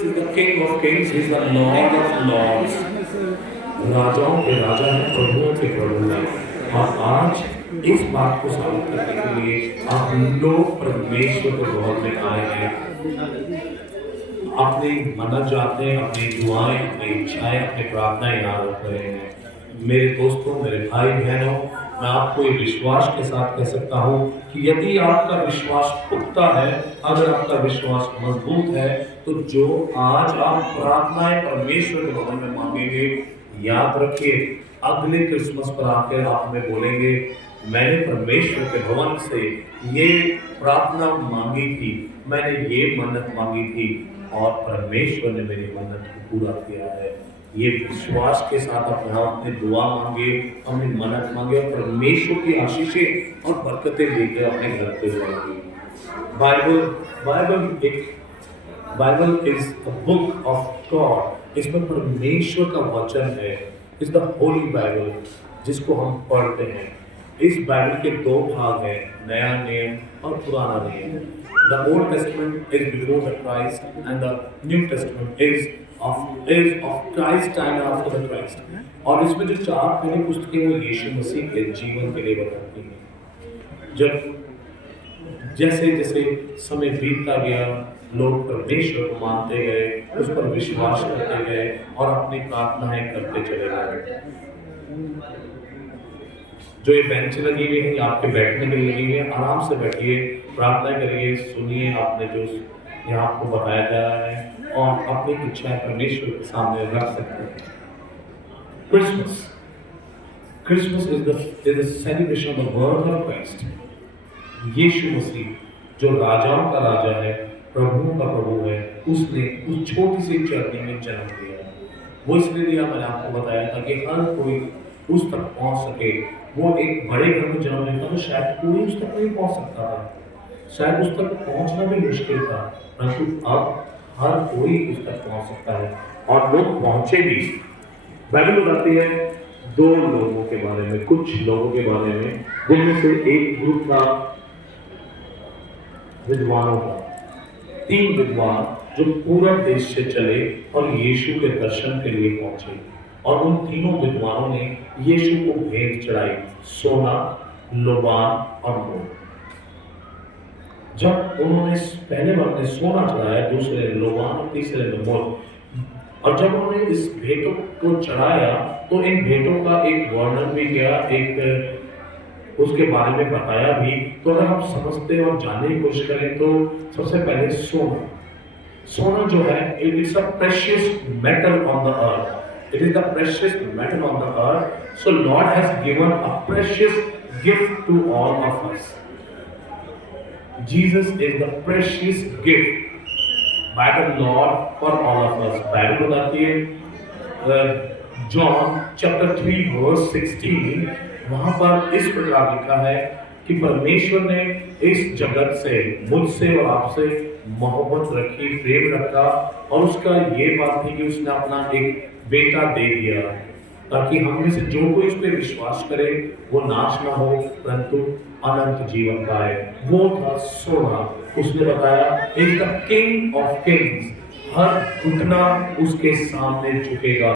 is the King of Kings, he is the Lord of Lords. राजाओं के राजा है, प्रभुओं के प्रभु है। और आज इस बात को साबित करने के लिए हम लोग परमेश्वर के भवन में आए हैं। अपनी मदद चाहते हैं, अपनी दुआएं, अपनी इच्छाएं, अपनी प्रार्थनाएं याद रख रहे हैं। मेरे दोस्तों, मेरे भाई बहनों, मैं आपको ये विश्वास के साथ कह सकता हूँ कि यदि आपका विश्वास पुख्ता है, अगर आपका विश्वास मजबूत है, तो जो आज आप प्रार्थनाएं परमेश्वर के भवन में मांगेंगे, याद रखिए अगले क्रिसमस पर आकर आप हमें बोलेंगे, मैंने परमेश्वर के भवन से ये प्रार्थना मांगी थी, मैंने ये मन्नत मांगी थी और परमेश्वर ने मेरी मन्नत को पूरा किया है। ये विश्वास के साथ आप यहाँ अपने दुआ मांगे, अपनी मन्नत मांगे और परमेश्वर की आशीषें और बरकतें लेकर अपने घर पे जाएंगे। Bible is a book of God. इसमें परमेश्वर का वचन है। इज द होली बाइबल जिसको हम पढ़ते हैं। इस बाइबल के दो भाग हैं, नया नियम और पुराना नियम। The Old Testament is before the Christ and the New Testament is of Christ time after the Christ. और इसमें जो चार पहली पुस्तकें वो यीशु मसीह के जीवन के लिए बताती हैं। जब जैसे जैसे समय बीतता गया, लोग परमेश्वर को मानते गए, उस पर विश्वास करते गए और अपनी प्रार्थनाएं करते चले गए। जो ये बेंच लगी हुई है, आपके बैठने के लिए लगी हुई है, आराम से बैठिए, प्रार्थना करिए, सुनिए आपने जो यहाँ आपको बताया जा रहा है और अपनी इच्छाएं परमेश्वर के सामने रख सकते हैं। Christmas is the celebration of the birth of Christ. Yeshu Masih जो राजाओं का राजा है, प्रभुओं का प्रभु है, उसने उस छोटी सी चरनी में जन्म लिया। वो इसलिए दिया, मैंने आपको बताया था कि हर कोई उस तक पहुंच सके। वो एक बड़े घर में जन्म लेता तो शायद कोई उस तक नहीं पहुंच सकता था, शायद उस तक पहुंचना भी मुश्किल था, परंतु अब हर कोई उस तक पहुंच सकता है और लोग पहुंचे भी। बाइबल बताती है दो लोगों के बारे में, कुछ लोगों के बारे में, जिनमें से एक ग्रुप था विद्वानों का। 3 विद्वान जो पूरब देश से चले और यीशु के दर्शन के लिए पहुंचे और उन तीनों विद्वानों ने यीशु को भेंट चढ़ाई, सोना, लोबान और मोर। जब उन्होंने पहले बार ने सोना चढ़ाया, दूसरे ने लोबान और तीसरे ने मोर, और जब उन्होंने इस भेंटों को चढ़ाया तो इन भेंटों का एक वर्णन भी किया, एक उसके बारे में बताया भी। तो अगर हम समझते और जानने की कोशिश करें तो सबसे पहले सोना जो है, it's a precious metal on the earth. It is the precious metal on the earth. So Lord has given a precious gift to all of us. Jesus is the precious gift by the Lord for all of us. Bible बताती है John chapter 3 verse 16, वहाँ पर इस प्रकार लिखा है कि परमेश्वर ने इस जगत से, मुझसे और आपसे मोहब्बत रखी, प्रेम रखा, और उसका ये बात थी कि उसने अपना एक बेटा दे दिया ताकि हम में से जो कोई उस पर विश्वास करे वो नाश ना हो परंतु अनंत जीवन पाए। वो था सोना। उसने बताया is the king of kings, हर घुटना उसके सामने झुकेगा।